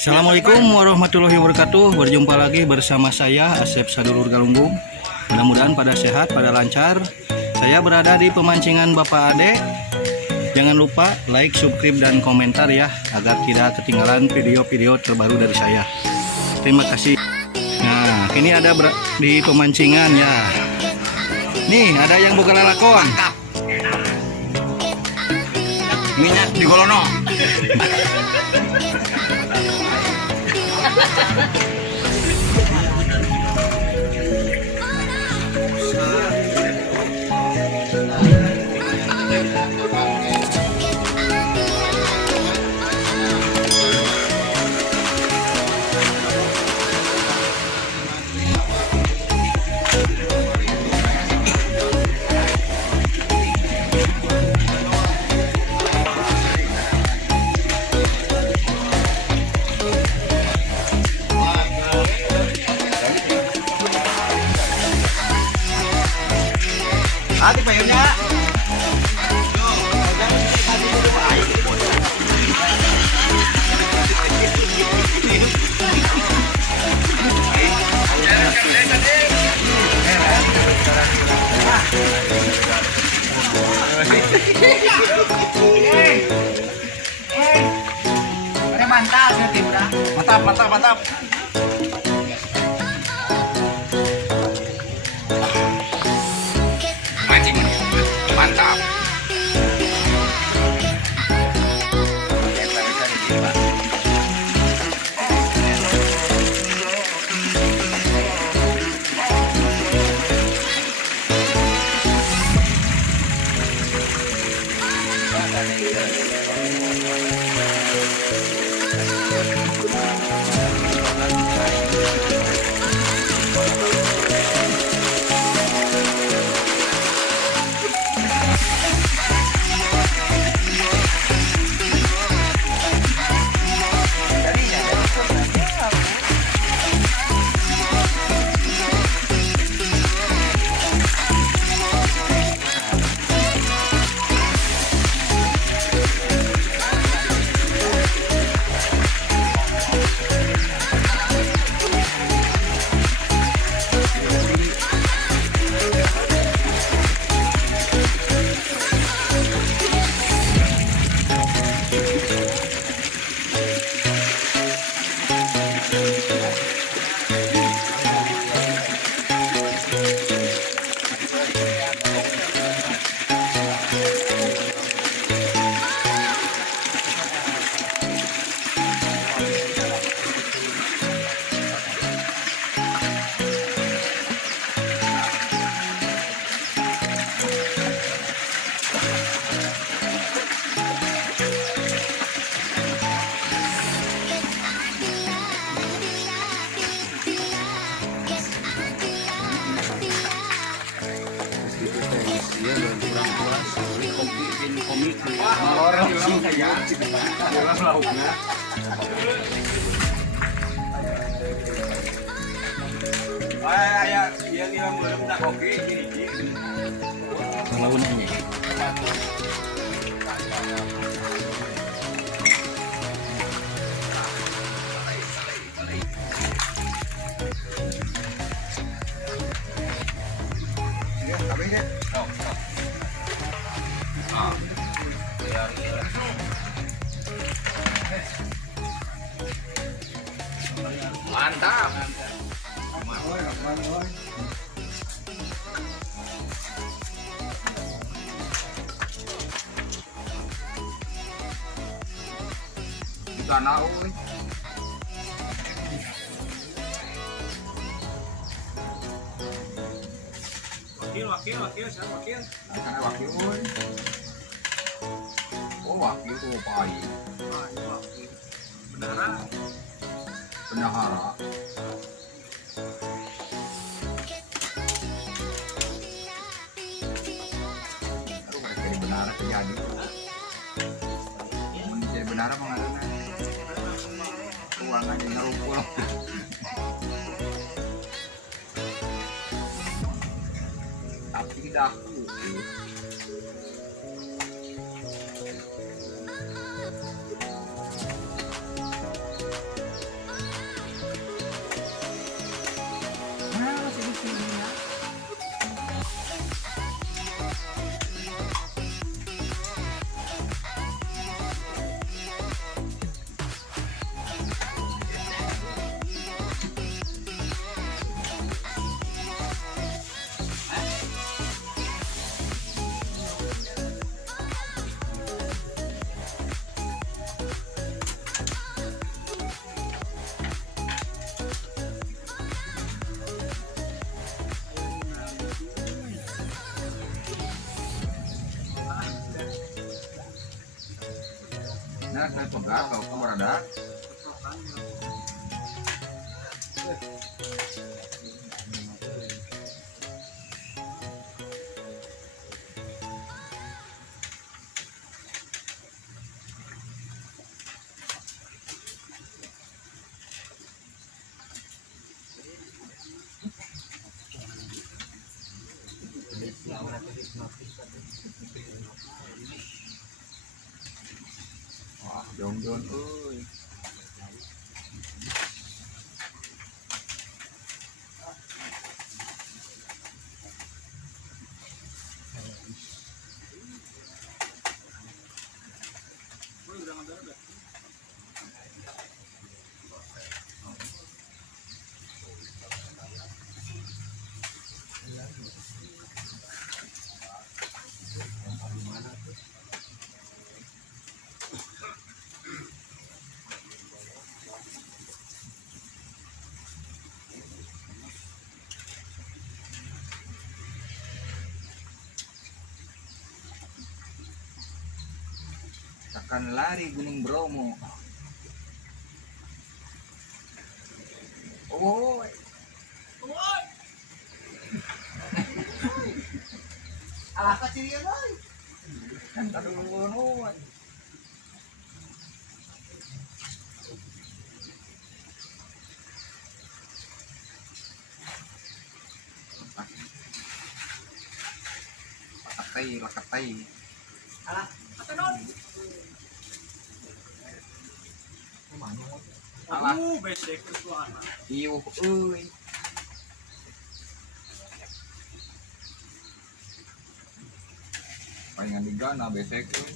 Assalamualaikum warahmatullahi wabarakatuh. Berjumpa lagi bersama saya Asep Sadulur Galunggung. Mudah-mudahan pada sehat, pada lancar. Saya berada di pemancingan Bapak Ade. Jangan lupa like, subscribe, dan komentar ya, agar tidak ketinggalan video-video terbaru dari saya. Terima kasih. Nah, ini ada di pemancingan ya. Nih, ada yang buka lalakon. Minyak di Golono. Hati payungnya. Mantap, mantap, mantap, mantap. Mancing mantap. Mantap. Juga naon. Wakil, siapa wakil? Karena wakil, woy. Oh, wakil tuh pai. Bendahara. Bendahara. Aduh, jadi bendahara terjadi. Jadi bendahara mengarana. Ruangannya ngerumpul. Tapi daku. Nah, saya pegang kalau kamu berada. Wah, jong-jong euy. Akan lari Gunung Bromo. Oh, Alah kecil boy. kan aduh, lakatai. Alah, Alah, besek kesuara. iuh euy. Palingan digana besek euy.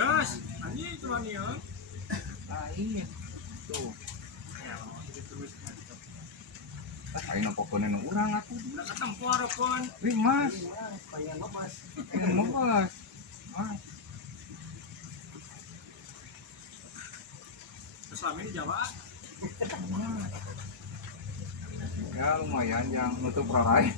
Das, anjing itu ani ya. Lain. Tuh. Ayo pokoknya urang atuh. Udah ketempor pun. Wih, Mas. pengen lepas. Ini Mas. Mas. Selama ini Jawa. Ya lumayan yang nutup rarai.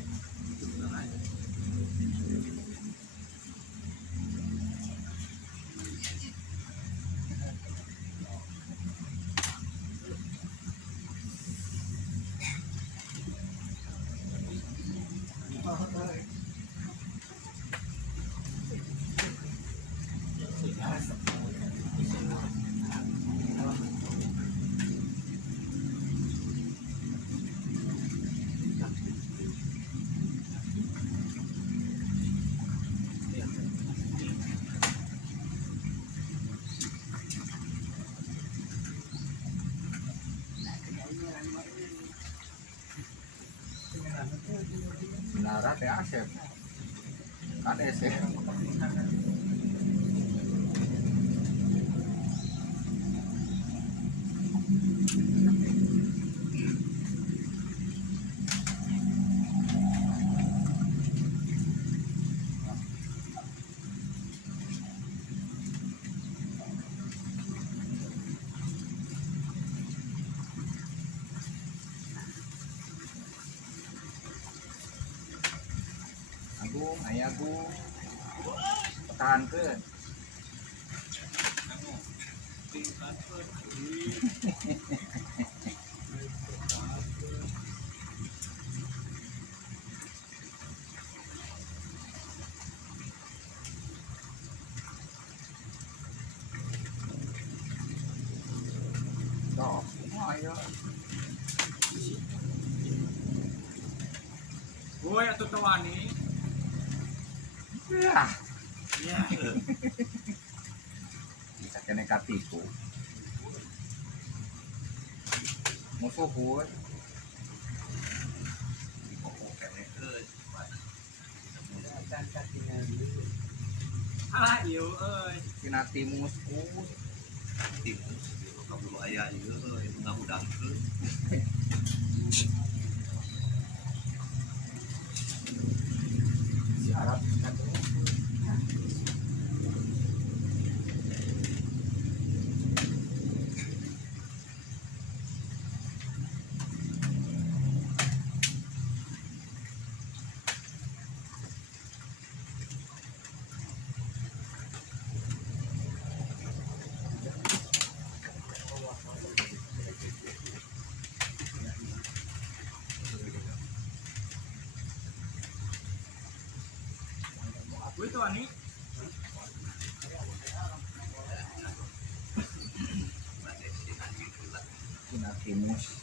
Menara teh Asep. Ada sih. Agung, ayah Agung. Pertahankan. Stop. Ayo. Boy atau tawani. Ya. Ya. Bisa kena katipu. Musuh gue. Alah ieu euy. Sinati musuh. Kamu ayah juga itu nggak udah ke. Si Arab katanya. Wih tuh ani. Kina kimus.